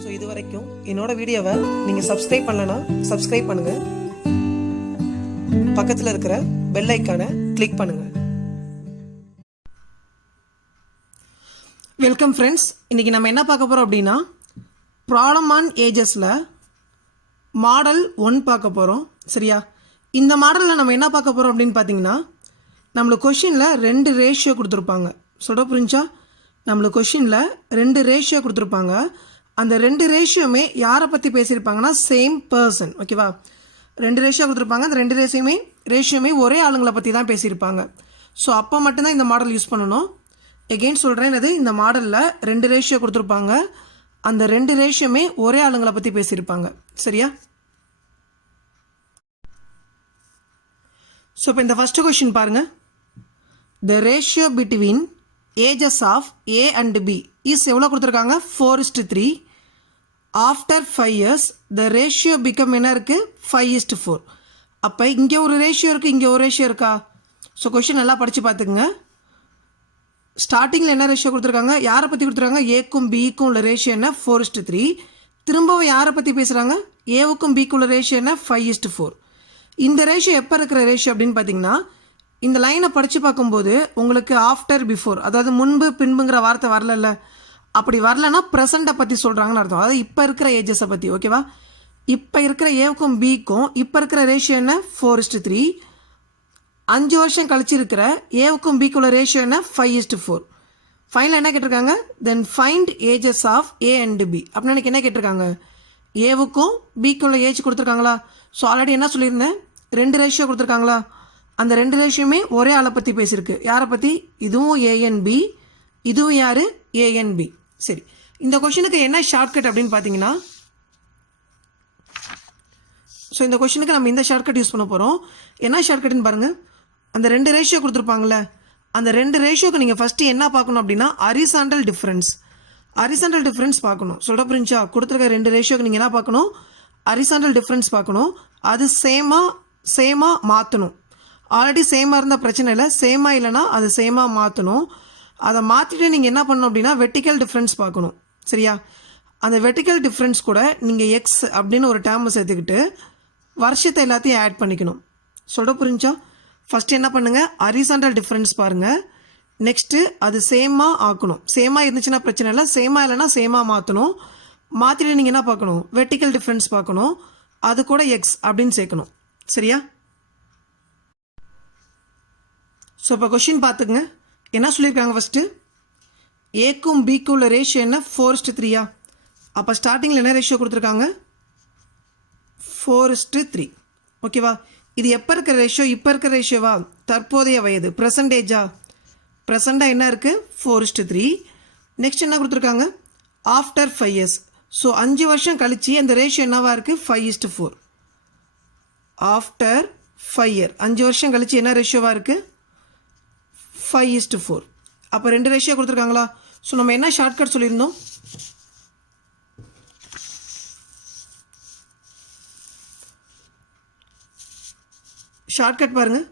So இது வரைக்கும் என்னோட வீடியோவை நீங்கள் சப்ஸ்கிரைப் பண்ணலன்னா சப்ஸ்கிரைப் பண்ணுங்க. பக்கத்தில் இருக்கிற பெல் ஐக்கானை கிளிக் பண்ணுங்கள் வெல்கம் ஃப்ரெண்ட்ஸ் இன்றைக்கி நம்ம என்ன பார்க்க போகிறோம் அப்படின்னா ப்ராப்ளம் ஆன் ஏஜஸில் மாடல் ஒன் பார்க்க போகிறோம் சரியா? இந்த மாடலில் நம்ம என்ன பார்க்க போகிறோம் அப்படின்னு பார்த்தீங்கன்னா நம்மளுக்கு கொஷினில் ரெண்டு ரேஷியோ கொடுத்துருப்பாங்க. சொல்ல புரிஞ்சா? நம்மளுக்கு கொஷினில் ரெண்டு ரேஷியோ கொடுத்துருப்பாங்க. அந்த ரெண்டு ரேஷியோமே யாரை பற்றி பேசியிருப்பாங்கன்னா சேம் பர்சன் ஓகேவா ரெண்டு ரேஷியோ கொடுத்துருப்பாங்க. அந்த ரெண்டு ரேஷியோமே ரேஷியோமே ஒரே ஆளுங்களை பற்றி தான் பேசியிருப்பாங்க. ஸோ அப்போ மட்டும்தான் இந்த மாடல் யூஸ் பண்ணணும். எகெயின் சொல்கிறேன் என்னது? இந்த மாடலில் ரெண்டு ரேஷியோ கொடுத்துருப்பாங்க. அந்த ரெண்டு ரேஷியோமே ஒரே ஆளுங்களை பற்றி பேசியிருப்பாங்க. சரியா? ஸோ இப்போ இந்த ஃபஸ்ட்டு கொஷின் பாருங்கள் the ratio between ages of A and B is எவ்வளோ கொடுத்துருக்காங்க? Four is to three after five years the ratio become என்ன இருக்குது ஃபைவ் இஸ்ட் ஃபோர் அப்போ இங்கே ஒரு ரேஷியோ இருக்குது இங்கே ஒரு ரேஷியோ இருக்கா? ஸோ கொஷின் நல்லா படித்து பார்த்துக்குங்க. ஸ்டார்டிங்கில் என்ன ரேஷியோ கொடுத்துருக்காங்க? யாரை பற்றி கொடுத்துருக்காங்க? ஏக்கும் பிக்கும் உள்ள ரேஷியோ என்ன? ஃபோர் இஸ்டு த்ரீ திரும்பவும் யாரை பற்றி பேசுகிறாங்க ஏவுக்கும் பிக்கும் உள்ள ரேஷியோ என்ன? ஃபைவ் இஸ்டு ஃபோர் இந்த ரேஷியோ எப்போ இருக்கிற ரேஷியோ அப்படின்னு பார்த்தீங்கன்னா இந்த லைனை படித்து பார்க்கும்போது உங்களுக்கு ஆஃப்டர் பிஃபோர் அதாவது முன்பு பின்புங்கிற வார்த்தை வரலல்ல. அப்படி வரலன்னா ப்ரெசண்ட்டை பற்றி சொல்கிறாங்கன்னு அர்த்தம். அதாவது இப்போ இருக்கிற ஏஜஸை பற்றி ஓகேவா இப்போ இருக்கிற ஏவுக்கும் பிக்கும் இப்போ இருக்கிற ரேஷியோ என்ன? ஃபோர் இஸ்டு த்ரீ அஞ்சு வருஷம் கழிச்சு இருக்கிற ஏவுக்கும் பிக்குள்ள ரேஷியோ என்ன? Five is to four final என்ன கேட்டிருக்காங்க? Then find ages of A and B அப்படின்னு எனக்கு என்ன கேட்டிருக்காங்க? ஏவுக்கும் பிக்குள்ள ஏஜ் கொடுத்துருக்காங்களா? ஸோ ஆல்ரெடி என்ன சொல்லியிருந்தேன்? ரெண்டு ரேஷியோ கொடுத்துருக்காங்களா? அந்த ரெண்டு ரேஷியோமே ஒரே ஆளை பற்றி பேசியிருக்கு. யாரை பற்றி இதுவும் ஏஎன்பி இதுவும் யார்? ஏஎன்பி சரி. இந்த கொஷினுக்கு என்ன ஷார்ட்கட் அப்படின்னு பார்த்தீங்கன்னா ஸோ இந்த கொஷினுக்கு நம்ம இந்த ஷார்ட்கட் யூஸ் பண்ண போகிறோம் என்ன ஷார்ட்கட்னு பாருங்கள் அந்த ரெண்டு ரேஷியோ கொடுத்துருப்பாங்கல்ல அந்த ரெண்டு ரேஷியோக்கு நீங்கள் ஃபஸ்ட்டு என்ன பார்க்கணும் அப்படின்னா அரிசாண்டல் டிஃப்ரென்ஸ் அரிசாண்டல் டிஃப்ரென்ஸ் பார்க்கணும். சொல்ல புரிஞ்சா? கொடுத்துருக்க ரெண்டு ரேஷியோக்கு நீங்கள் என்ன பார்க்கணும்? அரிசாண்டல் டிஃப்ரென்ஸ் பார்க்கணும். அது சேமாக சேமாக மாற்றணும் ஆல்ரெடி சேமாக இருந்தால் பிரச்சனை இல்லை சேமாக இல்லைன்னா அது சேமாக மாற்றணும் அதை மாற்றிட்டு நீங்கள் என்ன பண்ணணும் அப்படின்னா வெட்டிக்கல் டிஃப்ரென்ஸ் பார்க்கணும். சரியா? அந்த வெட்டிக்கல் டிஃப்ரென்ஸ் கூட நீங்கள் எக்ஸ் அப்படின்னு ஒரு டேர்மை சேர்த்துக்கிட்டு வருஷத்தை எல்லாத்தையும் ஆட் பண்ணிக்கணும். சொல்ல புரிஞ்சா? ஃபஸ்ட்டு என்ன பண்ணுங்கள் அரிசாண்டல் டிஃப்ரென்ஸ் பாருங்கள் நெக்ஸ்ட்டு அது சேமாக ஆக்கணும். சேமாக இருந்துச்சுன்னா பிரச்சனை இல்லை. சேமாக இல்லைன்னா சேமாக மாற்றணும் மாற்றிட்டு நீங்கள் என்ன பார்க்கணும்? வெர்டிக்கல் டிஃப்ரென்ஸ் பார்க்கணும். அது கூட எக்ஸ் அப்படின்னு சேர்க்கணும். சரியா? ஸோ இப்போ கொஷின் பார்த்துக்குங்க. என்ன சொல்லியிருக்காங்க ஃபஸ்ட்டு ஏக்கும் பிக்கும் உள்ள ரேஷியோ என்ன? ஃபோர்ஸ்ட்டு த்ரீயா அப்போ ஸ்டார்டிங்கில் என்ன ரேஷியோ கொடுத்துருக்காங்க? ஃபோர்ஸ்ட்டு த்ரீ ஓகேவா இது எப்போ இருக்கிற ரேஷியோ இப்போ இருக்கிற ரேஷியோவா தற்போதைய வயது ப்ரெசன்டேஜா ப்ரெசண்ட்டாக என்ன இருக்குது ஃபோர்ஸ்ட்டு த்ரீ நெக்ஸ்ட் என்ன கொடுத்துருக்காங்க? ஆஃப்டர் ஃபைவ் இயர்ஸ் ஸோ அஞ்சு வருஷம் கழித்து அந்த ரேஷியோ என்னவாக இருக்குது five is to four after five year அஞ்சு வருஷம் கழிச்சு என்ன ரேஷியோவாக இருக்குது ஃபைவ் ஈஸ்ட்டு ஃபோர் அப்போ ரெண்டு ரேஷியோ கொடுத்துருக்காங்களா? ஸோ நம்ம என்ன ஷார்ட்கட் சொல்லியிருந்தோம்? ஷார்ட்கட் பாருங்கள்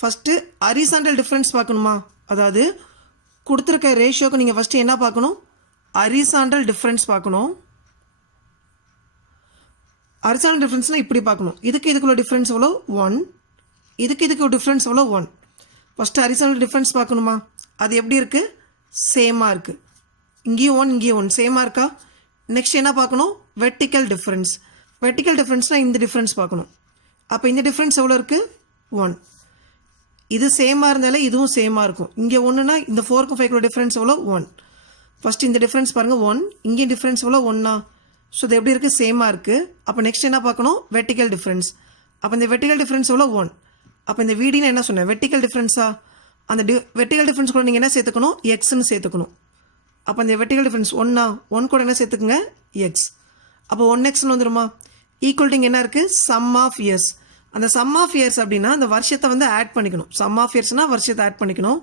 ஃபஸ்ட்டு அரிசாண்டல் டிஃப்ரென்ஸ் பார்க்கணுமா? அதாவது கொடுத்துருக்க ரேஷியோக்கு நீங்கள் ஃபஸ்ட்டு என்ன பார்க்கணும்? அரிசாண்டல் டிஃப்ரென்ஸ் பார்க்கணும். அரிசாண்டல் டிஃப்ரென்ஸ்னால் இப்படி பார்க்கணும். இதுக்கு இதுக்குள்ள டிஃப்ரென்ஸ் எவ்வளோ ஒன் இதுக்கு இதுக்கு டிஃப்ரென்ஸ் எவ்வளோ ஒன் ஃபஸ்ட்டு அரிசாண்டல் டிஃப்ரென்ஸ் பார்க்கணுமா? அது எப்படி இருக்குது சேமாக இருக்குது இங்கேயும் ஒன் இங்கேயும் ஒன் சேமாக இருக்கா? நெக்ஸ்ட் என்ன பார்க்கணும்? வெர்டிக்கல் டிஃப்ரென்ஸ் வெர்டிக்கல் டிஃப்ரென்ஸ்னால் இந்த டிஃப்ரென்ஸ் பார்க்கணும். அப்போ இந்த டிஃப்ரென்ஸ் எவ்வளோ இருக்குது ஒன் இது சேமாக இருந்தாலே இதுவும் சேமாக இருக்கும். இங்கே ஒன்றுனா இந்த ஃபோருக்கும் ஃபைவ்க்குள்ள டிஃப்ரென்ஸ் எவ்வளோ ஒன் ஃபஸ்ட் இந்த டிஃப்ரென்ஸ் பாருங்கள் ஒன் இங்கே டிஃப்ரென்ஸ் எவ்வளோ ஒன்றா ஸோ இது எப்படி இருக்குது சேமாக இருக்குது அப்போ நெக்ஸ்ட் என்ன பார்க்கணும்? வெர்டிக்கல் டிஃப்ரென்ஸ் அப்போ இந்த வெர்டிக்கல் டிஃப்ரென்ஸ் எவ்வளோ ஒன் அப்போ இந்த வீடின்னு என்ன சொன்னேன்? வெர்டிக்கல் டிஃப்ரென்ஸா அந்த டி வெர்டிக்கல் டிஃப்ரென்ஸ் கூட நீங்கள் என்ன சேர்த்துக்கணும்? எக்ஸ்ன்னு சேர்த்துக்கணும். அப்போ இந்த வெர்டிக்கல் டிஃப்ரென்ஸ் ஒன்றா ஒன் கூட என்ன சேர்த்துக்குங்க? எக்ஸ் அப்போ ஒன் எக்ஸ்னு வந்துருமா? ஈக்குவல்ட்டிங் என்ன இருக்குது சம் ஆஃப் இயர்ஸ் அந்த சம் ஆஃப் இயர்ஸ் அப்படின்னா அந்த வருஷத்தை வந்து ஆட் பண்ணிக்கணும். சம் ஆஃப் இயர்ஸ்னால் வருஷத்தை ஆட் பண்ணிக்கணும்.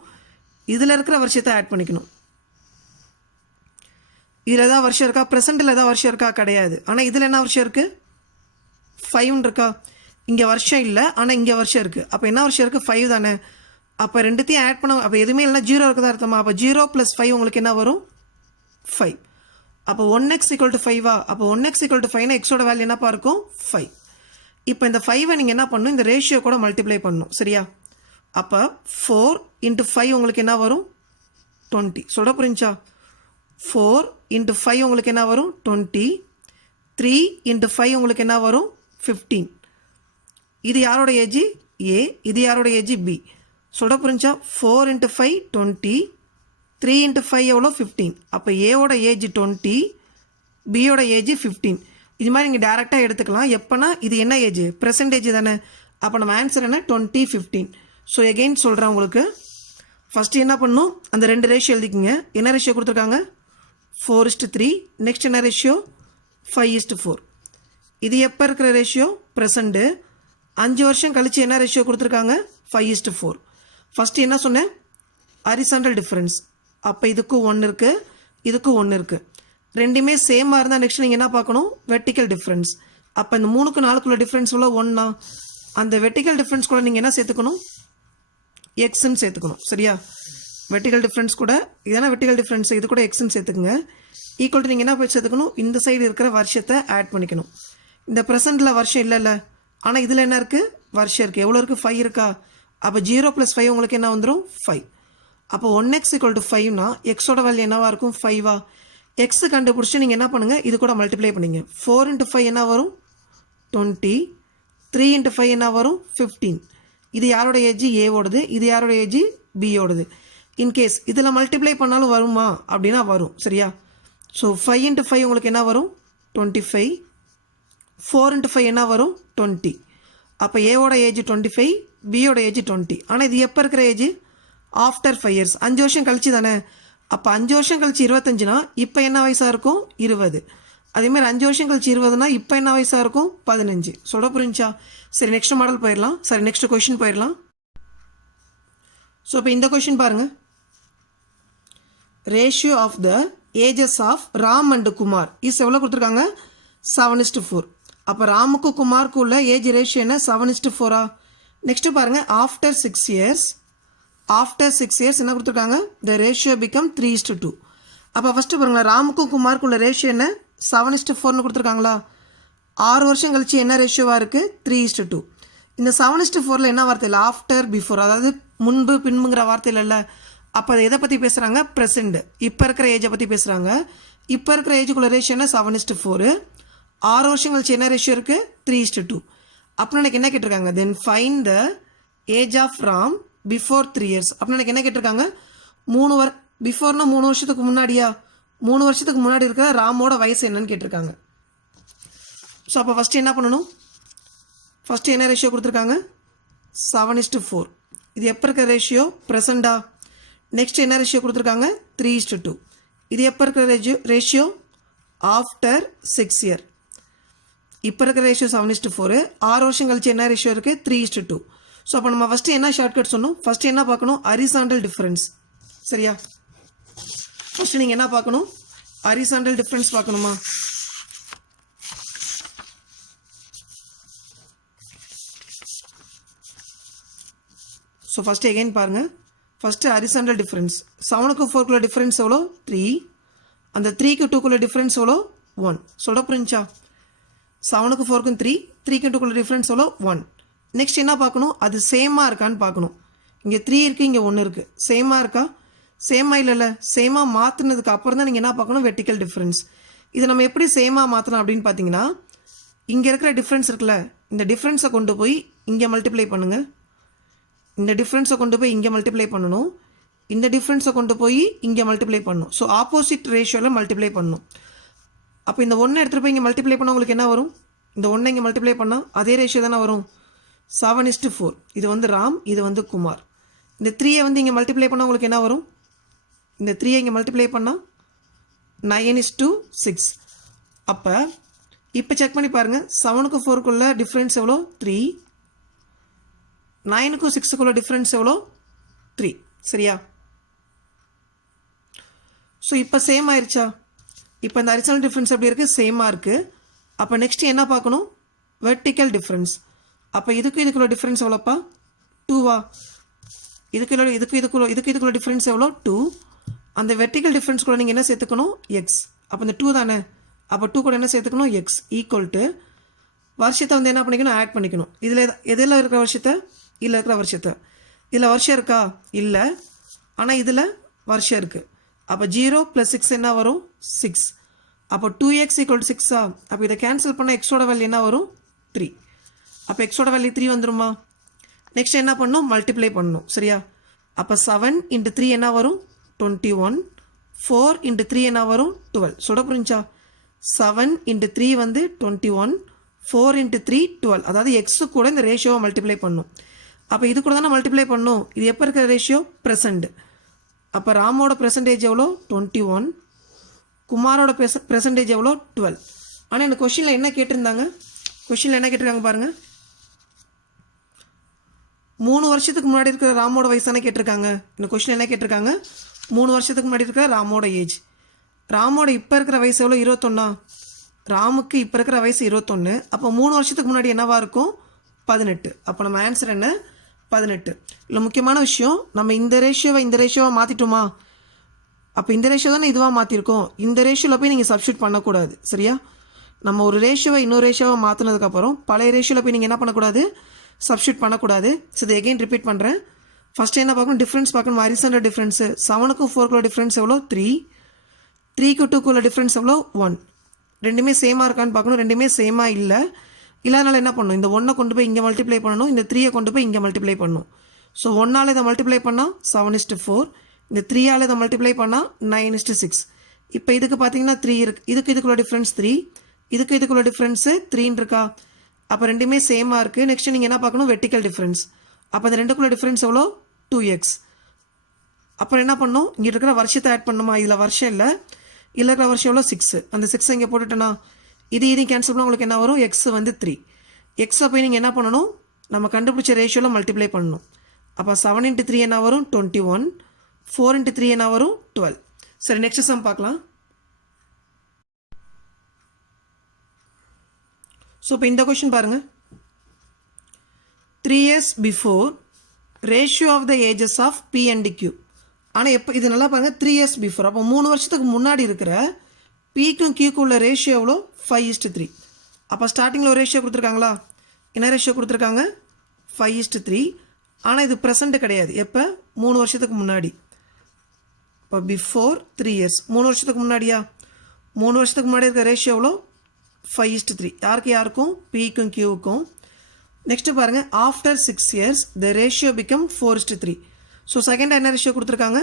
இதில் இருக்கிற வருஷத்தை ஆட் பண்ணிக்கணும். இதில் ஏதாவது வருஷம் இருக்கா? ப்ரெசென்ட்டில் ஏதாவது வருஷம் இருக்கா? கிடையாது. ஆனால் இதில் என்ன வருஷம் இருக்குது ஃபைவ்னு இருக்கா? இங்கே வருஷம் இல்லை ஆனால் இங்கே வருஷம் இருக்குது அப்போ என்ன வருஷம் இருக்குது ஃபைவ் தானே. அப்போ ரெண்டுத்தையும் ஆட் பண்ண அப்போ எதுவுமே இல்லைனா ஜீரோ இருக்குதா அர்த்தமா? அப்போ ஜீரோ ப்ளஸ் ஃபைவ் உங்களுக்கு என்ன வரும்? ஃபைவ் அப்போ ஒன் எக்ஸ் ஈக்குவல் டு ஃபைவா அப்போ ஒன் எக்ஸ் ஈக்குவல் டு ஃபைவ்னா எக்ஸோட வேல்யூ என்னப்பா இருக்கும்? ஃபைவ் இப்போ இந்த ஃபைவை நீங்கள் என்ன பண்ணணும் இந்த ரேஷியோ கூட மல்டிப்ளை பண்ணணும் சரியா? அப்போ ஃபோர் இன்ட்டு ஃபைவ் உங்களுக்கு என்ன வரும்? டுவெண்ட்டி சொல்ல புரிஞ்சா? ஃபோர் இன்ட்டு ஃபைவ் உங்களுக்கு என்ன வரும்? டுவெண்ட்டி த்ரீ இன்ட்டு ஃபைவ் உங்களுக்கு என்ன வரும்? ஃபிஃப்டீன் இது யாரோட ஏஜி ஏ இது யாரோட ஏஜி பி சொல்ல புரிஞ்சா four into five twenty three into five எவ்வளோ ஃபிஃப்டீன் அப்போ ஏவோட ஏஜ் டுவெண்ட்டி பியோட ஏஜ் ஃபிஃப்டீன் இது மாதிரி நீங்கள் டேரெக்டாக எடுத்துக்கலாம். எப்போனா இது என்ன ஏஜ் ப்ரெசன்டேஜ் தானே. அப்போ நம்ம ஆன்சர் என்ன? டுவெண்ட்டி ஃபிஃப்டீன் ஸோ எகெயின் சொல்கிறேன் உங்களுக்கு. ஃபஸ்ட்டு என்ன பண்ணணும் அந்த ரெண்டு ரேஷியோ எழுதிக்கிங்க. என்ன ரேஷியோ கொடுத்துருக்காங்க? Four is to three next என்ன ratio five is to four இது எப்போ இருக்கிற ரேஷியோ ப்ரெசண்ட்டு அஞ்சு வருஷம் கழித்து என்ன ரேஷியோ கொடுத்துருக்காங்க? ஃபைவ் இஸ்ட்டு ஃபோர் ஃபஸ்ட்டு என்ன சொன்னேன்? ஹரிசாண்டல் டிஃப்ரென்ஸ் அப்போ இதுக்கும் ஒன்று இருக்குது இதுக்கும் ஒன்று இருக்குது ரெண்டுமே சேமாக இருந்தால் நெக்ஸ்ட் நீங்கள் என்ன பார்க்கணும்? வெர்டிக்கல் டிஃப்ரென்ஸ் அப்போ இந்த மூணுக்கு நாலுக்குள்ள டிஃப்ரென்ஸ் உள்ள ஒன்றா அந்த வெர்டிக்கல் டிஃப்ரென்ஸ் கூட நீங்கள் என்ன சேர்த்துக்கணும்? எக்ஸ்ன்னு சேர்த்துக்கணும். சரியா? வெர்டிக்கல் டிஃப்ரென்ஸ் கூட இதெல்லாம் வெர்டிக்கல் டிஃப்ரென்ஸ் இது கூட எக்ஸ்ன்னு சேர்த்துக்குங்க. ஈக்குவல் டு நீங்கள் என்ன போய் சேர்த்துக்கணும்? இந்த சைடு இருக்கிற வருஷத்தை ஆட் பண்ணிக்கணும். இந்த ப்ரெசண்ட்டில் வருஷம் இல்லைல்ல. ஆனால் இதில் என்ன இருக்குது வருஷம் இருக்குது எவ்வளோ இருக்குது ஃபைவ் இருக்கா? அப்போ ஜீரோ ப்ளஸ் ஃபைவ் உங்களுக்கு என்ன வந்துடும் ஃபைவ் அப்போ ஒன் எக்ஸ் ஈக்குவல் டு ஃபைவ்னா எக்ஸோட வேல்யூ என்னவாக இருக்கும்? ஃபைவா எக்ஸு கண்டுபிடிச்சி நீங்கள் என்ன பண்ணுங்கள் இது கூட மல்டிப்ளை பண்ணிங்க. ஃபோர் இன்ட்டு ஃபைவ் என்ன வரும்? டுவெண்ட்டி த்ரீ இன்ட்டு ஃபைவ் என்ன வரும்? ஃபிஃப்டீன் இது யாரோட ஏஜ் ஏவோடது இது யாரோட ஏஜ் பியோடது இன்கேஸ் இதில் மல்டிப்ளை பண்ணாலும் வருமா? அப்படின்னா வரும். சரியா? ஸோ ஃபைவ் இன்ட்டு ஃபைவ் உங்களுக்கு என்ன வரும்? Twenty five four into five என்ன வரும்? டுவெண்ட்டி அப்போ ஏவோட ஏஜ் டுவெண்ட்டி ஃபைவ் பியோட ஏஜ் டுவெண்ட்டி ஆனால் இது எப்போ இருக்கிற ஏஜ் ஆஃப்டர் ஃபைவ் இயர்ஸ் அஞ்சு வருஷம் கழிச்சு தானே? அப்போ அஞ்சு வருஷம் கழிச்சு இருபத்தஞ்சுனா இப்போ என்ன வயசாக இருக்கும்? இருபது. அதேமாதிரி அஞ்சு வருஷம் கழிச்சு இருபதுனா இப்போ என்ன வயசாக இருக்கும்? பதினஞ்சு. சொல்ல புரிஞ்சா? சரி நெக்ஸ்ட் மாடல் போயிடலாம். சரி நெக்ஸ்ட் கொஷின் போயிடலாம். ஸோ இப்போ இந்த கொஷின் பாருங்கள் ratio of the ages of Ram and Kumar is எவ்வளோ கொடுத்துருக்காங்க? செவன் இஸ்டு ஃபோர் அப்போ ராமுக்கு குமாருக்கு உள்ள ஏஜ் ரேஷியோ என்ன? செவன் இஸ்டு ஃபோரா நெக்ஸ்ட்டு பாருங்கள் after six years after six years என்ன கொடுத்துருக்காங்க? The ratio become three is to two அப்போ ஃபஸ்ட்டு பாருங்களேன். ராமுக்கும் குமாருக்குள்ள உள்ள ரேஷியோ என்ன? செவன் இஸ்டு ஃபோர்னு கொடுத்துருக்காங்களா? ஆறு வருஷம் கழிச்சு என்ன ரேஷியோவாக இருக்குது த்ரீ இஸ்டு டூ இந்த செவன் இஸ்டு ஃபோரில் என்ன வார்த்தை இல்லை? ஆஃப்டர் பிஃபோர் அதாவது முன்பு பின்புங்கிற வார்த்தை இல்லைல்ல. அப்போ அதை எதை பற்றி பேசுகிறாங்க ப்ரெசென்ட் இப்போ இருக்கிற ஏஜை பற்றி பேசுகிறாங்க இப்போ இருக்கிற ஏஜுக்குள்ள ரேஷியோ என்ன? செவன் இஸ்டு ஃபோரு ஆறு வருஷம் கழிச்சு என்ன ரேஷியோ இருக்குது த்ரீ இஸ்டு டூ அப்படின்னு எனக்கு என்ன கேட்டிருக்காங்க? Then find the age of Ram before three years அப்படின்னு எனக்கு என்ன கேட்டிருக்காங்க? மூணு வர் பிஃபோர்னா மூணு வருஷத்துக்கு முன்னாடியா? மூணு வருஷத்துக்கு முன்னாடி இருக்கிற ராமோட வயசு என்னன்னு கேட்டிருக்காங்க. ஸோ அப்போ ஃபஸ்ட்டு என்ன பண்ணணும்? ஃபஸ்ட்டு என்ன ரேஷியோ கொடுத்துருக்காங்க? செவன் இஸ்டு ஃபோர் இது எப்போ இருக்கிற ரேஷியோ ப்ரெசண்டா நெக்ஸ்ட் என்ன ரேஷியோ கொடுத்துருக்காங்க? த்ரீ இஸ்டு டூ இது எப்போ இருக்கிற ratio ratio after six year இப்போ இருக்கிற ரேஷியோ செவன் இஸ்டு ஃபோரு ஆறு வருஷம் கழிச்சு என்ன ரேஷியோ இருக்குது த்ரீ இஸ்டு டூ ஸோ அப்போ நம்ம ஃபஸ்ட்டு என்ன ஷார்ட்கட் சொன்னோம்? ஃபஸ்ட்டு என்ன பார்க்கணும்? அரிசாண்டல் டிஃப்ரென்ஸ் சரியா? ஃபஸ்ட்டு நீங்கள் என்ன பார்க்கணும்? அரிசாண்டல் டிஃப்ரென்ஸ் பார்க்கணுமா? ஸோ ஃபஸ்ட்டு எகைன் பாருங்கள் ஃபஸ்ட்டு அரிசாண்டல் டிஃப்ரென்ஸ் செவனுக்கு ஃபோர்க்குள்ள டிஃப்ரென்ஸ் எவ்வளோ? த்ரீ அந்த த்ரீக்கு டூக்குள்ள டிஃப்ரென்ஸ் எவ்வளோ? ஒன் சொல்ல புரிஞ்சா? செவனுக்கு ஃபோருக்கும் த்ரீ த்ரீக்கும் டூக்குள்ள டிஃப்ரென்ஸ் எவ்வளோ ஒன் நெக்ஸ்ட் என்ன பார்க்கணும்? அது சேமாக இருக்கான்னு பார்க்கணும். இங்கே த்ரீ இருக்குது இங்கே ஒன்று இருக்குது சேமாக இருக்கா? சேமாக இல்லைல்ல. சேமாக மாற்றினதுக்கு அப்புறம் தான் நீங்கள் என்ன பார்க்கணும்? வெர்டிக்கல் டிஃப்ரென்ஸ் இதை நம்ம எப்படி சேமாக மாற்றலாம் அப்படின்னு பார்த்தீங்கன்னா இங்கே இருக்கிற டிஃப்ரென்ஸ் இருக்குல்ல இந்த டிஃப்ரென்ஸை கொண்டு போய் இங்கே மல்டிப்ளை பண்ணுங்கள் இந்த டிஃப்ரென்ஸை கொண்டு போய் இங்கே மல்டிப்ளை பண்ணணும். இந்த டிஃப்ரென்ஸை கொண்டு போய் இங்கே மல்டிப்ளை பண்ணணும். ஸோ ஆப்போசிட் ரேஷியோவில் மல்டிப்ளை பண்ணணும். அப்போ இந்த ஒன்றை எடுத்துகிட்டு போய் இங்கே மல்டிப்ளை பண்ணால் உங்களுக்கு என்ன வரும்? இந்த ஒன்றை இங்கே மல்டிப்ளை பண்ணால் அதே ரேஷியோ தானே வரும்? செவன் இஸ்டு ஃபோர் இது வந்து ராம் இது வந்து குமார். இந்த த்ரீயை வந்து இங்கே மல்டிப்ளை பண்ணால் உங்களுக்கு என்ன வரும்? இந்த த்ரீயை இங்கே மல்டிப்ளை பண்ணால் நைன் இஸ் டூ சிக்ஸ் அப்போ இப்போ செக் பண்ணி பாருங்கள் செவனுக்கு ஃபோருக்குள்ள டிஃப்ரென்ஸ் எவ்வளோ? த்ரீ நைனுக்கும் சிக்ஸுக்குள்ள டிஃப்ரென்ஸ் எவ்வளோ? த்ரீ சரியா? ஸோ இப்போ சேம் ஆயிடுச்சா இப்போ இந்த அரிசனல் டிஃப்ரென்ஸ் எப்படி இருக்குது சேமாக இருக்குது அப்போ நெக்ஸ்ட் என்ன பார்க்கணும்? வெர்டிக்கல் டிஃப்ரென்ஸ் அப்போ இதுக்கு இதுக்குள்ள டிஃப்ரென்ஸ் எவ்வளோப்பா? டூவா இதுக்குள்ள இதுக்கு இதுக்குள்ள இதுக்கு இதுக்குள்ள டிஃப்ரென்ஸ் எவ்வளோ? டூ அந்த வெர்டிக்கல் டிஃப்ரென்ஸ் கூட நீங்கள் என்ன சேர்த்துக்கணும்? எக்ஸ் அப்போ இந்த டூ தானே. அப்போ டூ கூட என்ன சேர்த்துக்கணும்? எக்ஸ் ஈக்குவல் டு வருஷத்தை வந்து என்ன பண்ணிக்கணும்? ஆட் பண்ணிக்கணும். இதில் எதில் இருக்கிற வருஷத்தை? இதில் இருக்கிற வருஷத்தை. இதில் வருஷம் இருக்கா? இல்லை. ஆனால் இதில் வருஷம் இருக்குது அப்போ ஜீரோ ப்ளஸ் சிக்ஸ் என்ன வரும்? சிக்ஸ் அப்போ டூ எக்ஸ் ஈக்குவல் சிக்ஸா அப்போ இதை கேன்சல் பண்ணால் எக்ஸோட வேல்யூ என்ன வரும்? த்ரீ அப்போ எக்ஸோட வேல்யூ த்ரீ வந்துருமா? நெக்ஸ்ட் என்ன பண்ணணும் மல்டிப்ளை பண்ணணும் சரியா? அப்போ செவன் இன்ட்டு த்ரீ என்ன வரும்? Twenty one four into three என்ன வரும்? டுவெல் சுட புரிஞ்சா? செவன் இன்ட்டு த்ரீ வந்து twenty one four into three twelve அதாவது எக்ஸு கூட இந்த ரேஷியோவை மல்டிப்ளை பண்ணும். அப்போ இது கூட தானே மல்டிப்ளை பண்ணும். இது எப்போ இருக்கிற ரேஷியோ ப்ரெசண்ட் அப்போ ராமோட ப்ரெசன்டேஜ் எவ்வளோ? டுவெண்ட்டி ஒன் குமாரோட பெர்ச பெர்சன்டேஜ் எவ்வளோ? டுவெல் ஆனால் இந்த கொஷினில் என்ன கேட்டிருந்தாங்க? கொஷினில் என்ன கேட்டிருக்காங்க பாருங்கள் மூணு வருஷத்துக்கு முன்னாடி இருக்கிற ராமோட வயசான கேட்டிருக்காங்க. இந்த கொஷின் என்ன கேட்டிருக்காங்க? மூணு வருஷத்துக்கு முன்னாடி இருக்கிற ராமோட ஏஜ் ராமோட இப்போ இருக்கிற வயசு எவ்வளோ? இருபத்தொன்னா. ராமுக்கு இப்போ இருக்கிற வயசு இருபத்தொன்று அப்போ மூணு வருஷத்துக்கு முன்னாடி என்னவாக இருக்கும்? பதினெட்டு. அப்போ நம்ம ஆன்சர் என்ன? பதினெட்டு. இல்லை முக்கியமான விஷயம் நம்ம இந்த ரேஷியோவை இந்த ரேஷியோவை மாற்றிட்டோமா அப்போ இந்த ரேஷியோ தானே இதுவாக மாற்றிருக்கோம் இந்த ரேஷியோவில் போய் நீங்கள் சப்ஸ்டியூட் பண்ணக்கூடாது. சரியா? நம்ம ஒரு ரேஷியோவை இன்னொரு ரேஷியோவை மாற்றினதுக்கப்புறம் பழைய ரேஷியோவில் போய் நீங்கள் என்ன பண்ணக்கூடாது? சப்ஸ்டியூட் பண்ணக்கூடாது. ஸோ இதை எகெயின் ரிப்பீட் பண்ணுறேன் ஃபஸ்ட்டு என்ன பார்க்கணும்? டிஃப்ரென்ஸ் பார்க்கணும். ஹரிசண்டர் டிஃப்ரென்ஸு செவனுக்கும் ஃபோருக்குள்ள டிஃப்ரென்ஸ் எவ்வளோ? த்ரீ த்ரீக்கு டூக்குள்ள டிஃப்ரென்ஸ் எவ்வளோ? ஒன் ரெண்டுமே சேமாக இருக்கான்னு பார்க்கணும். ரெண்டுமே சேமாக இல்லை. இல்லாதனால என்ன பண்ணணும் இந்த ஒன்றை கொண்டு போய் இங்கே மல்டிப்ளை பண்ணணும். இந்த த்ரீயை கொண்டு போய் இங்கே மல்டிப்ளை பண்ணணும் ஸோ ஒன்னால் இதை மல்டிப்ளை பண்ணால் செவன் இஸ்ட்டு ஃபோர் இந்த த்ரீயால் இதை மல்டிப்ளை பண்ணால் நைன் இஸ்ட்டு சிக்ஸ் இப்போ இதுக்கு பார்த்தீங்கன்னா த்ரீ இருக்கு. இதுக்கு இதுக்குள்ள டிஃப்ரென்ஸ் த்ரீ இதுக்கு இதுக்குள்ள டிஃப்ரென்ஸு த்ரீன்னு இருக்கா அப்போ ரெண்டுமே சேமாக இருக்குது நெக்ஸ்ட் நீங்கள் என்ன பார்க்கணும்? வெர்டிக்கல் டிஃப்ரென்ஸ் அப்போ இந்த ரெண்டுக்குள்ள டிஃப்ரென்ஸ் எவ்வளோ? டூ எக்ஸ் அப்புறம் என்ன பண்ணணும்? இங்கே இருக்கிற வருஷத்தை ஆட் பண்ணுமா? இதில் வருஷம் இல்லை. இதில் இருக்கிற வருஷம் எவ்வளோ? சிக்ஸு அந்த சிக்ஸ் இங்கே போட்டுட்டேன்னா இது இதையும் கேன்சல் பண்ணால் உங்களுக்கு என்ன வரும்? எக்ஸ் வந்து த்ரீ எக்ஸை போய் நீங்கள் என்ன பண்ணணும்? நம்ம கண்டுபிடிச்ச ரேஷியோவில் மல்டிப்ளை பண்ணணும். அப்போ செவன் இன்ட்டு த்ரீ என்ன வரும்? Twenty one four into three என்ன வரும் டுவெல் சரி நெக்ஸ்ட் சம் பார்க்கலாம். ஸோ இப்போ இந்த கொஷின் பாருங்கள் three years before ratio of the ages of P and Q ஆனால் எப்போ இது நல்லா பாருங்கள் த்ரீ இயர்ஸ் பிஃபோர் அப்போ மூணு வருஷத்துக்கு முன்னாடி இருக்கிற பிக்கும் கியூக்கும் உள்ள ரேஷியோ எவ்வளோ? ஃபைவ் இஸ்ட்டு த்ரீ அப்போ ஸ்டார்டிங்கில் ஒரு ரேஷியோ கொடுத்துருக்காங்களா? என்ன ரேஷியோ கொடுத்துருக்காங்க? ஃபைவ் இஸ்ட்டு த்ரீ ஆனால் இது ப்ரெசண்ட்டு கிடையாது. எப்போ? மூணு வருஷத்துக்கு முன்னாடி. இப்போ பிஃபோர் த்ரீ இயர்ஸ் மூணு வருஷத்துக்கு முன்னாடியா? மூணு வருஷத்துக்கு முன்னாடி இருக்க ரேஷியோ எவ்வளோ? ஃபைவ் இஸ்ட் த்ரீ யாருக்கு யாருக்கும்? பிக்கும் கியூவுக்கும் நெக்ஸ்ட்டு பாருங்கள் after six years the ratio become four is to three so second என்ன ரேஷியோ கொடுத்துருக்காங்க?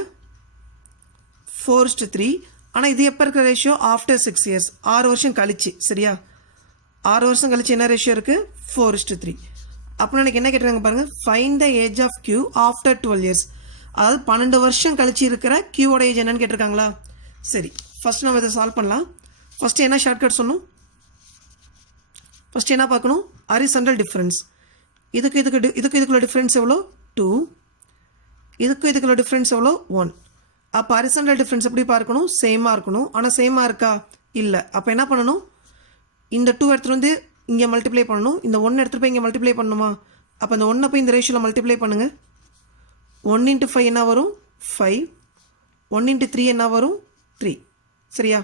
ஃபோர் இஸ்ட் த்ரீ ஆனால் இது எப்போ இருக்கிற ரேஷியோ ஆஃப்டர் சிக்ஸ் இயர்ஸ் ஆறு வருஷம் கழிச்சு. சரியா? ஆறு வருஷம் கழிச்சு என்ன ரேஷியோ இருக்குது ஃபோர் இஸ்ட் த்ரீ அப்புறம் எனக்கு என்ன கேட்டிருக்காங்க பாருங்கள் find the age of Q after twelve years அதாவது பன்னெண்டு வருஷம் கழிச்சு இருக்கிற கியூவோட ஏஜ் என்னன்னு கேட்டிருக்காங்களா? சரி ஃபஸ்ட் நம்ம இதை சால்வ் பண்ணலாம். ஃபஸ்ட்டு என்ன ஷார்ட்கட் சொன்னோம் ஃபஸ்ட்டு என்ன பார்க்கணும்? ஹரிசண்டல் டிஃப்ரென்ஸ் இதுக்கு இதுக்கு டி- இதுக்கு இதுக்குள்ள டிஃப்ரென்ஸ் எவ்வளோ டூ இதுக்கு இதுக்குள்ள டிஃப்ரென்ஸ் எவ்வளோ ஒன் அப்போ ஹரிசண்டல் டிஃப்ரென்ஸ் எப்படி பார்க்கணும்? சேமாக இருக்கணும். ஆனால் சேமாக இருக்கா? இல்லை. அப்போ என்ன பண்ணணும்? இந்த டூ எடுத்துகிட்டு வந்து இங்கே மல்டிப்ளை பண்ணணும். இந்த ஒன்று எடுத்துகிட்டு போய் இங்கே மல்டிப்ளை பண்ணணுமா? அப்போ இந்த ஒன்றை போய் இந்த ரேஷியோவில் மல்டிப்ளை பண்ணுங்கள் ஒன் இன்ட்டு ஃபைவ் என்ன வரும்? ஃபைவ் ஒன் இன்ட்டு த்ரீ என்ன வரும்? த்ரீ சரியா?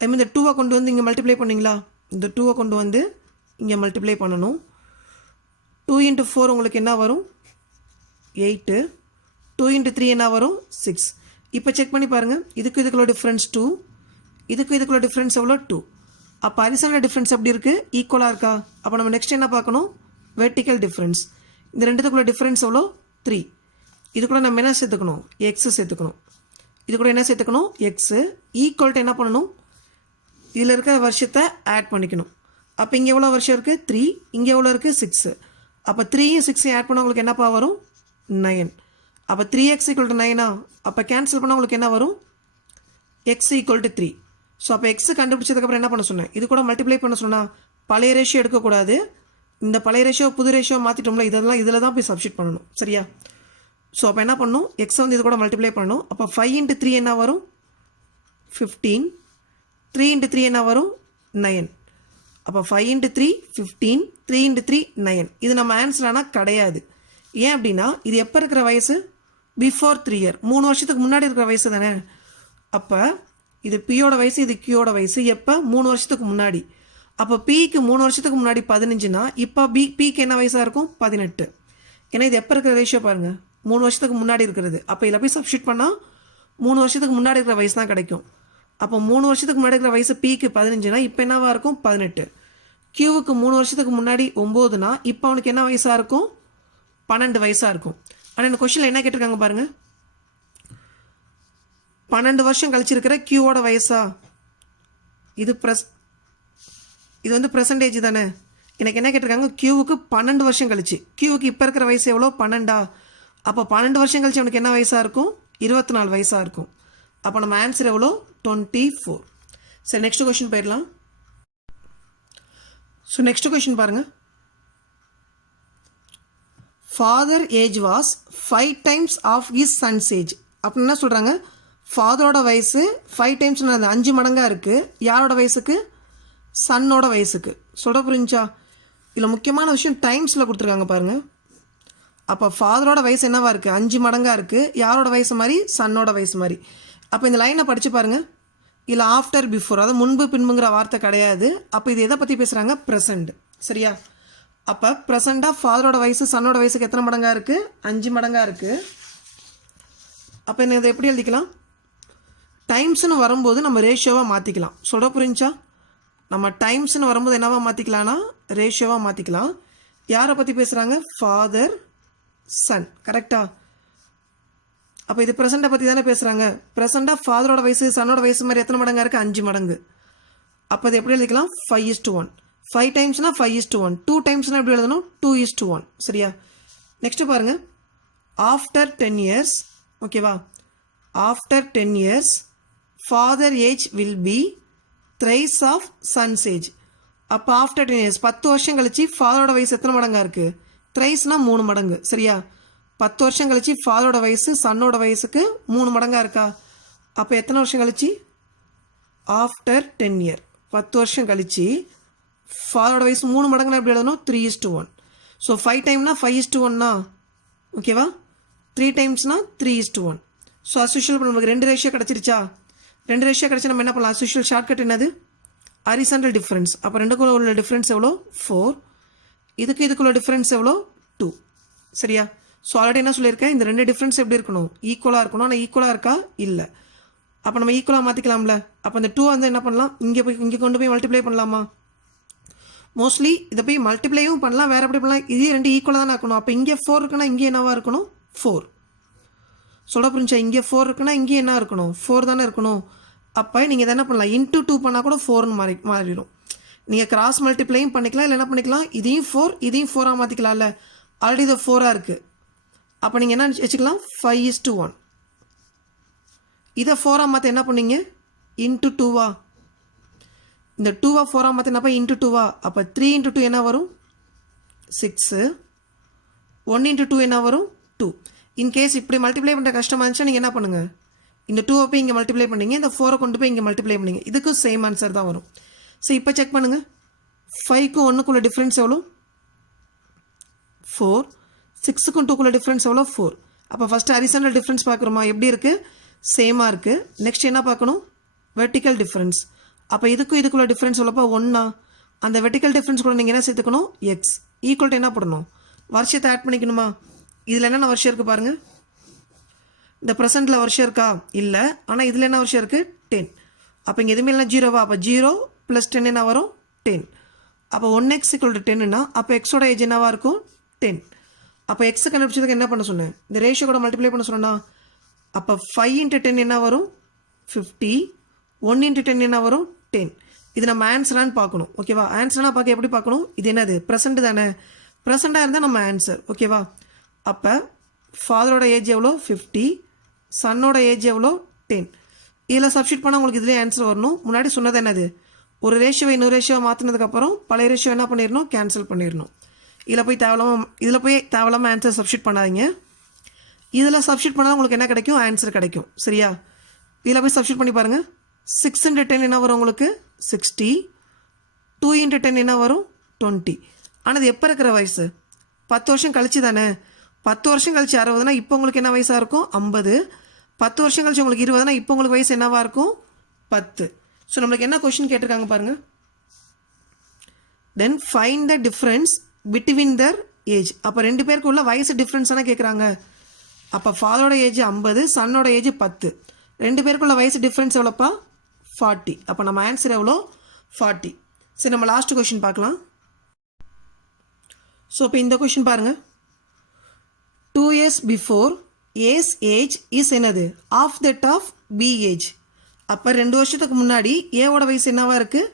ஐ மீன் இந்த டூவை கொண்டு வந்து இங்கே மல்டிப்ளை பண்ணீங்களா? இந்த டூவை கொண்டு வந்து இங்கே மல்டிப்ளை பண்ணணும். டூ இன்ட்டு ஃபோர் உங்களுக்கு என்ன வரும்? எயிட்டு டூ இன்ட்டு த்ரீ என்ன வரும்? சிக்ஸ் இப்போ செக் பண்ணி பாருங்கள் இதுக்கு இதுக்குள்ள டிஃப்ரென்ஸ் டூ இதுக்கு இதுக்குள்ள டிஃப்ரென்ஸ் எவ்வளோ டூ அப்போ அரிசனில் டிஃப்ரென்ஸ் எப்படி இருக்குது ஈக்குவலாக இருக்கா? அப்போ நம்ம நெக்ஸ்ட் என்ன பார்க்கணும்? வெர்டிக்கல் டிஃப்ரென்ஸ் இந்த ரெண்டுத்துக்குள்ள டிஃப்ரென்ஸ் எவ்வளோ த்ரீ இதுக்குள்ள நம்ம என்ன சேர்த்துக்கணும்? எக்ஸு சேர்த்துக்கணும். இது கூட என்ன சேர்த்துக்கணும்? எக்ஸு ஈக்குவல்ட்டு என்ன பண்ணணும்? இதில் இருக்கிற வருஷத்தை ஆட் பண்ணிக்கணும். அப்போ இங்கே எவ்வளோ வருஷம் இருக்குது த்ரீ இங்கே எவ்வளோ இருக்குது சிக்ஸு அப்போ த்ரீயும் சிக்ஸையும் ஆட் பண்ண உங்களுக்கு என்னப்பா வரும்? நயன் அப்போ த்ரீ எக்ஸ் ஈக்குவல் டு நைனா அப்போ கேன்சல் பண்ணால் உங்களுக்கு என்ன வரும்? X equal to three so அப்போ எக்ஸ் கண்டுபிடிச்சதுக்கப்புறம் என்ன பண்ண சொன்னேன்? இது கூட மல்டிப்ளை பண்ண சொன்னால் பழைய ரேஷியோ எடுக்கக்கூடாது. இந்த பழைய ரேஷியோ புது ரேஷியோ மாற்றிட்டோம்ல இதெல்லாம் இதில் தான் போய் சப்ஸ்டிட் பண்ணணும். சரியா? ஸோ அப்போ என்ன பண்ணும்? எக்ஸை வந்து இது கூட மல்டிப்ளை பண்ணணும் அப்போ ஃபைவ் இன்ட்டு த்ரீ என்ன வரும்? ஃபிஃப்டீன் த்ரீ இன்ட்டு த்ரீ என்ன வரும்? நயன் அப்போ five into three fifteen three into three nine இது நம்ம ஆன்சர் ஆனால் கிடையாது. ஏன் அப்படின்னா இது எப்போ இருக்கிற வயசு? பிஃபோர் த்ரீ இயர் மூணு வருஷத்துக்கு முன்னாடி இருக்கிற வயசு தானே? அப்போ இது பியோட வயசு இது கியோட வயசு. எப்போ? மூணு வருஷத்துக்கு முன்னாடி. அப்போ பிக்கு மூணு வருஷத்துக்கு முன்னாடி பதினஞ்சுனா இப்போ பி பிக்கு என்ன வயசாக இருக்கும்? பதினெட்டு. ஏன்னா இது எப்போ இருக்கிற ரேஷியோ பாருங்கள் மூணு வருஷத்துக்கு முன்னாடி இருக்கிறது. அப்போ இதில் போய் சப்ஸ்டியூட் பண்ணால் மூணு வருஷத்துக்கு முன்னாடி இருக்கிற வயசு தான் கிடைக்கும். அப்போ மூணு வருஷத்துக்கு முன்னாடி இருக்கிற வயசு பிக்கு பதினஞ்சுனா இப்போ என்னவாக இருக்கும்? பதினெட்டு. கியூவுக்கு மூணு வருஷத்துக்கு முன்னாடி ஒம்போதுனா இப்போ அவனுக்கு என்ன வயசாக இருக்கும்? பன்னெண்டு வயசாக இருக்கும். ஆனால் இந்த கொஷனில் என்ன கேட்டிருக்காங்க பாருங்கள் பன்னெண்டு வருஷம் கழிச்சிருக்கிற கியூவோட வயசா? இது ப்ரெஸ் இது வந்து ப்ரெசன்டேஜ் தானே? எனக்கு என்ன கேட்டிருக்காங்க? கியூவுக்கு பன்னெண்டு வருஷம் கழிச்சு. கியூவுக்கு இப்போ இருக்கிற வயசு எவ்வளோ? பன்னெண்டா. அப்போ பன்னெண்டு வருஷம் கழிச்சு அவனுக்கு என்ன வயசாக இருக்கும்? இருபத்தி நாலு வயசாக இருக்கும். அப்போ நம்ம ஆன்சர் எவ்வளோ? டுவெண்ட்டி ஃபோர் சரி நெக்ஸ்ட் கொஷின் போயிடலாம். ஸோ நெக்ஸ்ட் கொஷின் பாருங்கள் father age was five times of his son's age அப்படின்னு என்ன சொல்கிறாங்க ஃபாதரோட வயசு ஃபைவ் டைம்ஸ் அது அஞ்சு மடங்காக இருக்குது யாரோட வயசுக்கு? சன்னோட வயசுக்கு. சொல்ல புரிஞ்சா இதில் முக்கியமான விஷயம் டைம்ஸில் கொடுத்துருக்காங்க பாருங்கள் அப்போ ஃபாதரோட வயசு என்னவா இருக்குது அஞ்சு மடங்காக இருக்குது யாரோட வயசு மாதிரி? சன்னோட வயசு மாதிரி. அப்போ இந்த லைனை படித்து பாருங்கள் இல்லை ஆஃப்டர் பிஃபோர் அதாவது முன்பு பின்புங்கிற வார்த்தை கிடையாது. அப்போ இது எதை பற்றி பேசுகிறாங்க ப்ரெசண்ட் சரியா? அப்போ ப்ரெசண்ட்டாக ஃபாதரோட வயசு சன்னோட வயசுக்கு எத்தனை மடங்காக இருக்குது அஞ்சு மடங்காக இருக்குது அப்போ என்ன இதை எப்படி எழுதிக்கலாம்? டைம்ஸ்னு வரும்போது நம்ம ரேஷியோவாக மாற்றிக்கலாம் சொல்ல புரிஞ்சா? நம்ம டைம்ஸ்னு வரும்போது என்னவா மாற்றிக்கலாம்னா ரேஷியோவாக மாற்றிக்கலாம் யாரை பற்றி பேசுகிறாங்க ஃபாதர் சன் கரெக்டா அப்போ இது ப்ரெசண்ட்டை பற்றி தானே பேசுகிறாங்க ப்ரெசண்ட்டாக ஃபாதரோட வயசு சன்னோட வயசு மாதிரி எத்தனை மடங்காக இருக்குது அஞ்சு மடங்கு. அப்போ இது எப்படி எழுதிக்கலாம்? Five is to one five டைம்ஸ்னா five is to one two டைம்ஸ்னால் எப்படி எழுதணும்? டூ இஸ் டு ஒன் சரியா? நெக்ஸ்ட்டு பாருங்கள் ஆஃப்டர் டென் இயர்ஸ் ஓகேவா after ten years father age will be thrice of son's age அப்போ ஆஃப்டர் டென் இயர்ஸ் பத்து வருஷம் கழிச்சு ஃபாதரோட வயசு எத்தனை மடங்காக இருக்குது த்ரைஸ்னால் மூணு மடங்கு சரியா? பத்து வருஷம் கழிச்சு ஃபாதரோட வயசு சன்னோட வயசுக்கு மூணு மடங்காக இருக்கா? அப்போ எத்தனை வருஷம் கழிச்சு? After ten year. பத்து வருஷம் கழித்து ஃபாதரோட வயசு மூணு மடங்குனா எப்படி எழுதணும்? Three is to one so five டைம்னா ஃபைவ் இஸ் டு ஒன்னா ஓகேவா three டைம்ஸ்னா three is to one so as usual நமக்கு ரெண்டு ரேஷியோ கிடச்சிருச்சா? ரெண்டு ரேஷியோ கிடச்சி நம்ம என்ன பண்ணலாம்? அசோஷியல் ஷார்ட்கட் என்னது? ஹரிசாண்டல் டிஃப்ரென்ஸ் அப்போ ரெண்டுக்குள்ள உள்ள டிஃப்ரென்ஸ் எவ்வளோ? ஃபோர் இதுக்கு இதுக்குள்ள டிஃப்ரென்ஸ் எவ்வளோ? டூ சரியா? ஸோ ஆல்ரெடி என்ன சொல்லியிருக்கேன்? இந்த ரெண்டு டிஃப்ரென்ஸ் எப்படி இருக்கணும்? ஈக்குவலாக இருக்கணும்? ஆனால் ஈக்குவலாக இருக்கா? இல்லை. அப்போ நம்ம ஈக்குவலாக மாற்றிக்கலாம்ல அப்போ அந்த டூ வந்து என்ன பண்ணலாம்? இங்கே போய் இங்கே கொண்டு போய் மல்டிப்ளை பண்ணலாமா? மோஸ்ட்லி இதை போய் மல்டிப்ளையும் பண்ணலாம். வேறு எப்படி பண்ணலாம்? இதே ரெண்டு ஈக்குவலாக தானே இருக்கணும். அப்போ இங்கே ஃபோர் இருக்குன்னா இங்கே என்னவாக இருக்கணும்? ஃபோர் சொல்ல புரிஞ்சா இங்கே ஃபோர் இருக்குன்னா இங்கே என்ன இருக்கணும்? ஃபோர் தானே இருக்கணும். அப்போ நீங்கள் இதை என்ன பண்ணலாம்? இன்ட்டு டூ பண்ணால் கூட ஃபோர்னு மாறி மாறிடும். நீங்கள் கிராஸ் மல்டிப்ளையும் பண்ணிக்கலாம் இல்லை என்ன பண்ணிக்கலாம். இதையும் ஃபோர் இதையும் ஃபோராக மாற்றிக்கலாம்ல ஆல்ரெடி இது ஃபோராக இருக்குது அப்போ நீங்கள் என்ன வச்சுக்கலாம்? ஃபைவ் இஸ் டூ ஒன் இதை ஃபோராக மாற்ற என்ன பண்ணீங்க? இன்ட்டு டூவா இந்த டூவா ஃபோராக மாற்ற என்னப்பா இன்ட்டு டூவா அப்போ த்ரீ இன்ட்டு டூ என்ன வரும்? சிக்ஸு ஒன் இன்ட்டு டூ என்ன வரும்? டூ இன்கேஸ் இப்படி மல்டிப்ளை பண்ணுற கஷ்டமாக இருந்துச்சுன்னா நீங்கள் என்ன பண்ணுங்கள் இந்த டூவை போய் இங்கே மல்டிப்ளை பண்ணீங்க இந்த ஃபோரை கொண்டு போய் இங்கே மல்டிப்ளை பண்ணீங்க. இதுக்கும் சேம் ஆன்சர் தான் வரும். ஸோ இப்போ செக் பண்ணுங்கள் ஃபைவ்க்கும் ஒன்றுக்குள்ள டிஃப்ரென்ஸ் எவ்வளோ ஃபோர் சிக்ஸுக்கும் டூக்குள்ள டிஃப்ரென்ஸ் எவ்வளோ ஃபோர் அப்போ ஃபஸ்ட்டு ஹரிசனல் டிஃப்ரென்ஸ் பார்க்குறோமா? எப்படி இருக்குது சேமாக இருக்குது நெக்ஸ்ட் என்ன பார்க்கணும்? வெர்டிக்கல் டிஃப்ரென்ஸ் அப்போ இதுக்கும் இதுக்குள்ள டிஃப்ரென்ஸ் சொல்லப்போ ஒன்றா அந்த வெர்டிக்கல் டிஃப்ரென்ஸ் கூட நீங்கள் என்ன சேர்த்துக்கணும்? எக்ஸ் ஈக்குவல் டு என்ன போடணும்? வருஷத்தை ஆட் பண்ணிக்கணுமா? இதில் என்னென்ன வருஷம் இருக்குது பாருங்கள் இந்த ப்ரெசென்ட்டில் வருஷம் இருக்கா? இல்லை. ஆனால் இதில் என்ன வருஷம் இருக்குது டென் அப்போ இங்கே எதுவுமே இல்லை ஜீரோவா அப்போ ஜீரோ ப்ளஸ் டென் என்ன வரும் டென் அப்போ ஒன் எக்ஸ் இக்குவல் டு டென்னுனா அப்போ எக்ஸோட ஏஜ் என்னவாக இருக்கும்? டென் அப்போ எக்ஸை கண்டுபிடிச்சதுக்கு என்ன பண்ண சொன்னேன்? இந்த ரேஷியோ கூட மல்டிப்ளை பண்ண சொன்னேன்னா அப்போ ஃபைவ் இன்ட்டு டென் என்ன வரும்? ஃபிஃப்டி ஒன் இன்ட்டு டென் என்ன வரும்? டென் இது நம்ம ஆன்சரான்னு பார்க்கணும் ஓகேவா ஆன்சர்னா பார்க்க எப்படி பார்க்கணும்? இது என்னது? ப்ரெசண்ட் தானே. ப்ரெசண்ட்டாக இருந்தால் நம்ம ஆன்சர் ஓகேவா அப்போ ஃபாதரோட ஏஜ் எவ்வளோ? ஃபிஃப்டி சன்னோட ஏஜ் எவ்வளோ? டென் இதில் சப்ஸ்டியூட் பண்ணால் உங்களுக்கு இதுலேயே ஆன்சர் வரணும். முன்னாடி சொன்னது என்னது? ஒரு ரேஷியோவை இன்னொரு ரேஷியோ மாற்றினதுக்கப்புறம் பழைய ரேஷியோ என்ன பண்ணிடணும் கேன்சல் பண்ணிடணும் இதில் போய் தேவலாமல் இதில் போய் தேவலாமல் ஆன்சர் சப்ஸ்டியூட் பண்ணாதீங்க. இதில் சப்ஸ்டியூட் பண்ணால் உங்களுக்கு என்ன கிடைக்கும்? ஆன்சர் கிடைக்கும். சரியா? இதில் போய் சப்ஸ்டியூட் பண்ணி பாருங்கள் சிக்ஸ் இன்ட்டு டென் என்ன வரும் உங்களுக்கு? சிக்ஸ்டி டூ இன்ட்டு டென் என்ன வரும்? டுவெண்ட்டி ஆனால் இது எப்போ இருக்கிற வயசு? பத்து வருஷம் கழிச்சு தானே? பத்து வருஷம் கழிச்சு அறுபதுனா இப்போ உங்களுக்கு என்ன வயசாக இருக்கும்? ஐம்பது. பத்து வருஷம் கழிச்சு உங்களுக்கு இருபதுனா இப்போ உங்களுக்கு வயசு என்னவாக இருக்கும்? பத்து. ஸோ நம்மளுக்கு என்ன கொஷின் கேட்டிருக்காங்க பாருங்கள் then find the difference between their age அப்போ ரெண்டு பேருக்கு உள்ள வயசு டிஃப்ரென்ஸ் கேட்குறாங்க அப்போ ஃபாதரோட ஏஜ் ஐம்பது சன்னோட ஏஜ் பத்து. ரெண்டு பேருக்குள்ள வயசு டிஃப்ரென்ஸ் எவ்வளோப்பா? ஃபார்ட்டி அப்போ நம்ம ஆன்சர் எவ்வளோ? ஃபார்ட்டி சரி நம்ம லாஸ்ட் கொஷின் பார்க்கலாம். ஸோ இப்போ இந்த கொஷின் பாருங்கள் two years before A's age is என்னது? Half that of B age அப்போ ரெண்டு வருஷத்துக்கு முன்னாடி ஏவோட வயசு என்னவா இருக்குது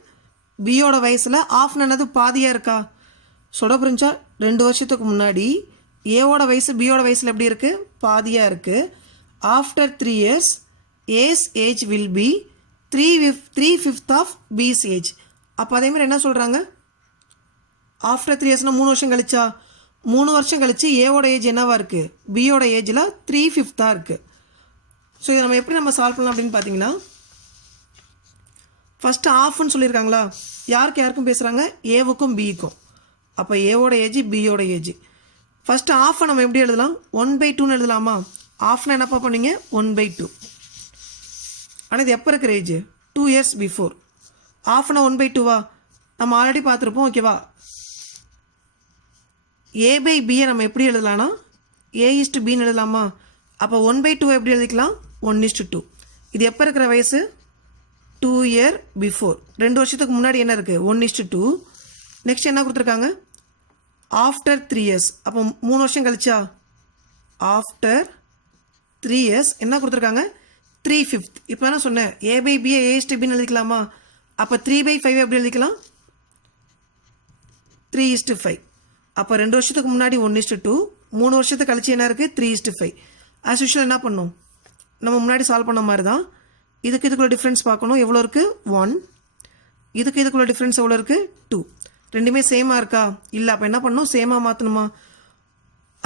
பியோட வயசில் ஆஃப் என்னது பாதியாக இருக்கா? சொல்ல புரிஞ்சா ரெண்டு வருஷத்துக்கு முன்னாடி ஏவோட வயசு பியோட வயசில் எப்படி இருக்குது பாதியாக இருக்குது after three years A's age will be three fif three fifth of B's age அப்போ அதேமாதிரி என்ன சொல்கிறாங்க ஆஃப்டர் த்ரீ இயர்ஸ்னால் மூணு வருஷம் கழிச்சா? மூணு வருஷம் கழித்து ஏவோட ஏஜ் என்னவா இருக்குது பியோட ஏஜில் த்ரீ ஃபிஃப்த்தாக இருக்குது ஸோ இதை நம்ம எப்படி நம்ம சால்வ் பண்ணலாம் அப்படின்னு பார்த்தீங்கன்னா ஃபஸ்ட்டு ஆஃப்னு சொல்லியிருக்காங்களா? யாருக்கு யாருக்கும் பேசுகிறாங்க ஏவுக்கும் பிக்கும் அப்போ ஏவோட ஏஜ் பியோட ஏஜ் ஃபஸ்ட்டு ஆஃபை நம்ம எப்படி எழுதலாம்? ஒன் பை டூன்னு எழுதலாமா? ஆஃப்னா என்னப்பா பண்ணீங்க? ஒன் பை டூ ஆனால் இது எப்போ இருக்கிற ஏஜ் டூ இயர்ஸ் பிஃபோர் ஆஃப்னா ஒன் பை டூவா நம்ம ஆல்ரெடி பார்த்துருப்போம் ஓகேவா ஏ பை பியை நம்ம எப்படி எழுதலாம்னா? ஏ இஸ்டு பின்னு எழுதலாமா? அப்போ ஒன் பை டூ எப்படி எழுதிக்கலாம்? ஒன் இஸ்டு டூ இது எப்போ இருக்கிற வயசு? டூ இயர் பிஃபோர் ரெண்டு வருஷத்துக்கு முன்னாடி என்ன இருக்குது ஒன் இஸ்டு டூ நெக்ஸ்ட் என்ன கொடுத்துருக்காங்க? ஆஃப்டர் த்ரீ இயர்ஸ் அப்போ மூணு வருஷம் கழிச்சா? ஆஃப்டர் த்ரீ இயர்ஸ் என்ன கொடுத்துருக்காங்க? த்ரீ ஃபிஃப்த் இப்போ என்ன சொன்னேன். ஏ பை பிஏ ஏஎஸ்டி பின்னு எழுதிக்கலாமா? அப்போ த்ரீ பை ஃபைவ் எப்படி எழுதிக்கலாம்? த்ரீ இஸ்டு ஃபைவ் அப்போ ரெண்டு வருஷத்துக்கு முன்னாடி ஒன் இஸ்டு டூ மூணு வருஷத்துக்கு கழிச்சு என்ன இருக்குது three is to five as usual என்ன பண்ணும்? நம்ம முன்னாடி சால்வ் பண்ண மாதிரி தான் இதுக்கு இதுக்குள்ள டிஃப்ரென்ஸ் பார்க்கணும். எவ்வளோ இருக்குது ஒன் இதுக்கு இதுக்குள்ள டிஃப்ரென்ஸ் எவ்வளோ இருக்குது டூ ரெண்டுமே சேமாக இருக்கா? இல்லை அப்போ என்ன பண்ணணும்? சேமாக மாற்றணுமா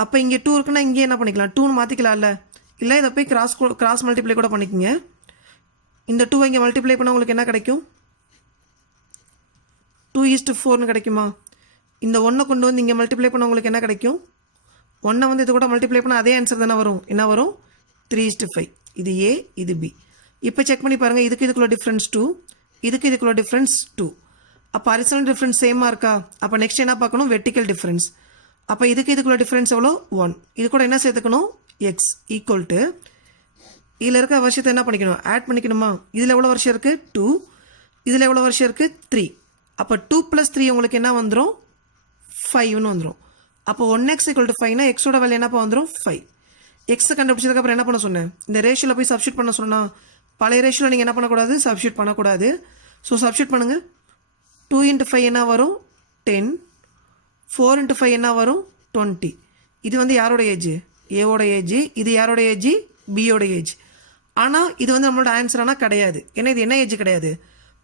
அப்போ இங்கே டூ இருக்குன்னா இங்கே என்ன பண்ணிக்கலாம்? டூன்னு மாற்றிக்கலாம்ல இல்லை இதை போய் கிராஸ் கிராஸ் மல்டிப்ளை கூட பண்ணிக்கோங்க. இந்த டூ இங்கே மல்டிப்ளை பண்ணால் உங்களுக்கு என்ன கிடைக்கும்? டூ ஈஸ்ட்டு ஃபோர்னு கிடைக்குமா? இந்த ஒன்றை கொண்டு வந்து இங்கே மல்டிப்ளை பண்ணால் உங்களுக்கு என்ன கிடைக்கும்? ஒன்றை வந்து இது கூட மல்டிப்ளை பண்ணால் அதே ஆன்சர் தானே வரும். என்ன வரும்? த்ரீ இஸ்ட்டு ஃபைவ் இது ஏ இது பி இப்போ செக் பண்ணி பாருங்கள் இதுக்கு இதுக்குள்ள டிஃப்ரென்ஸ் டூ இதுக்கு இதுக்குள்ள டிஃப்ரென்ஸ் டூ அப்போ அரிசனல் டிஃப்ரென்ஸ் சேமாக இருக்கா? அப்போ நெக்ஸ்ட் என்ன பார்க்கணும்? வெர்டிக்கல் டிஃப்ரென்ஸ் அப்போ இதுக்கு இதுக்குள்ள டிஃப்ரென்ஸ் எவ்வளோ? ஒன் இது கூட என்ன சேர்த்துக்கணும்? எக்ஸ் ஈக்குவல் டு இதில் இருக்க வருஷத்தை என்ன பண்ணிக்கணும்? ஆட் பண்ணிக்கணுமா? இதில் எவ்வளோ வருஷம் இருக்குது டூ இதில் எவ்வளோ வருஷம் இருக்குது த்ரீ அப்போ டூ ப்ளஸ் த்ரீ உங்களுக்கு என்ன வந்துடும் ஃபைவ்னு வந்துடும் அப்போ ஒன் எக்ஸ் ஈக்குவல் டு ஃபைவ்னா எக்ஸோட வேலை என்னப்பா வந்துடும் ஃபைவ் எக்ஸை கண்டுபிடிச்சதுக்கப்புறம் என்ன பண்ண சொன்னேன்? இந்த ரேஷியோவில் போய் சப்ஸ்டியூட் பண்ண சொன்னால் பழைய ரேஷியோவில் நீங்கள் என்ன பண்ணக்கூடாது? சப்ஸ்டியூட் பண்ணக்கூடாது. ஸோ சப்ஸ்டியூட் பண்ணுங்கள் டூ இன்ட்டு ஃபைவ் என்ன வரும்? டென் ஃபோர் இன்ட்டு ஃபைவ் என்ன வரும்? டுவெண்ட்டி இது வந்து யாரோட ஏஜ் ஏவோட ஏஜ் இது யாரோட ஏஜ் பியோட ஏஜ் ஆனால் இது வந்து நம்மளோட ஆன்சர் ஆனால் கிடையாது. ஏன்னா இது என்ன ஏஜ் கிடையாது?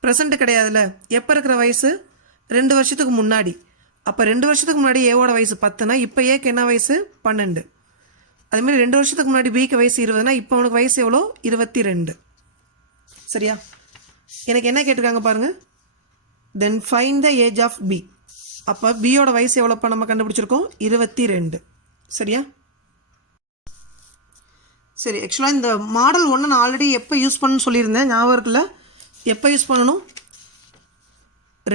ப்ரெசண்ட்டு கிடையாதுல்ல. எப்போ இருக்கிற வயசு? ரெண்டு வருஷத்துக்கு முன்னாடி. அப்போ ரெண்டு வருஷத்துக்கு முன்னாடி ஏவோட வயசு பத்துனா இப்போ ஏக்கு என்ன வயசு? பன்னெண்டு. அதுமாரி ரெண்டு வருஷத்துக்கு முன்னாடி பிக்கு வயசு இருபதுனா இப்போ அவனுக்கு வயசு எவ்வளோ? இருபத்தி ரெண்டு. சரியா? எனக்கு என்ன கேட்டிருக்காங்க பாருங்கள் then find the age of B அப்போ பியோட வயசு எவ்வளோப்பா நம்ம கண்டுபிடிச்சிருக்கோம்? இருபத்தி ரெண்டு. சரியா? சரி ஆக்சுவலாக இந்த மாடல் ஒன்று நான் ஆல்ரெடி எப்போ யூஸ் பண்ணணும்னு சொல்லியிருந்தேன். ஞாபகம் இருக்குல்ல? எப்போ யூஸ் பண்ணணும்?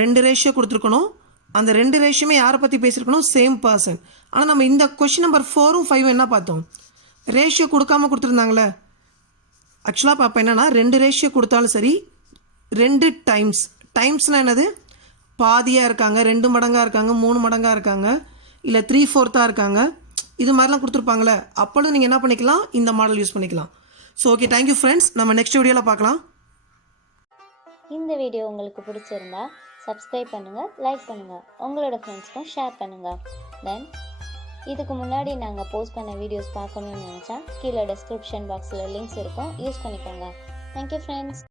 ரெண்டு ரேஷியோ கொடுத்துருக்கணும். அந்த ரெண்டு ரேஷியோமே யாரை பற்றி பேசியிருக்கணும்? சேம் பர்சன் ஆனால் நம்ம இந்த கொஷின் நம்பர் ஃபோரும் ஃபைவும் என்ன பார்த்தோம்? ரேஷியோ கொடுக்காம கொடுத்துருந்தாங்களே ஆக்சுவலாக இப்போ என்னென்னா ரெண்டு ரேஷியோ கொடுத்தாலும் சரி ரெண்டு டைம்ஸ் டைம்ஸ்னால் என்னது? பாதியாக இருக்காங்க ரெண்டு மடங்காக இருக்காங்க மூணு மடங்காக இருக்காங்க இல்லை த்ரீ ஃபோர்த்தாக இருக்காங்க. இது மாதிரிலாம் கொடுத்துருப்பாங்களே அப்பொழுது நீங்கள் என்ன பண்ணிக்கலாம்? இந்த மாடல் யூஸ் பண்ணிக்கலாம். So okay thank you friends நம்ம நெக்ஸ்ட் வீடியோவில் பார்க்கலாம். இந்த வீடியோ உங்களுக்கு பிடிச்சிருந்தா சப்ஸ்கிரைப் பண்ணுங்கள் லைக் பண்ணுங்கள் உங்களோட ஃப்ரெண்ட்ஸ்க்கும் ஷேர் பண்ணுங்கள் தென் இதுக்கு முன்னாடி நாங்கள் போஸ்ட் பண்ண வீடியோஸ் பார்க்கணும்னு நினச்சா கீழே டெஸ்கிரிப்ஷன் பாக்ஸில் லிங்க்ஸ் இருக்கும். யூஸ் பண்ணிக்கோங்க. Thank you friends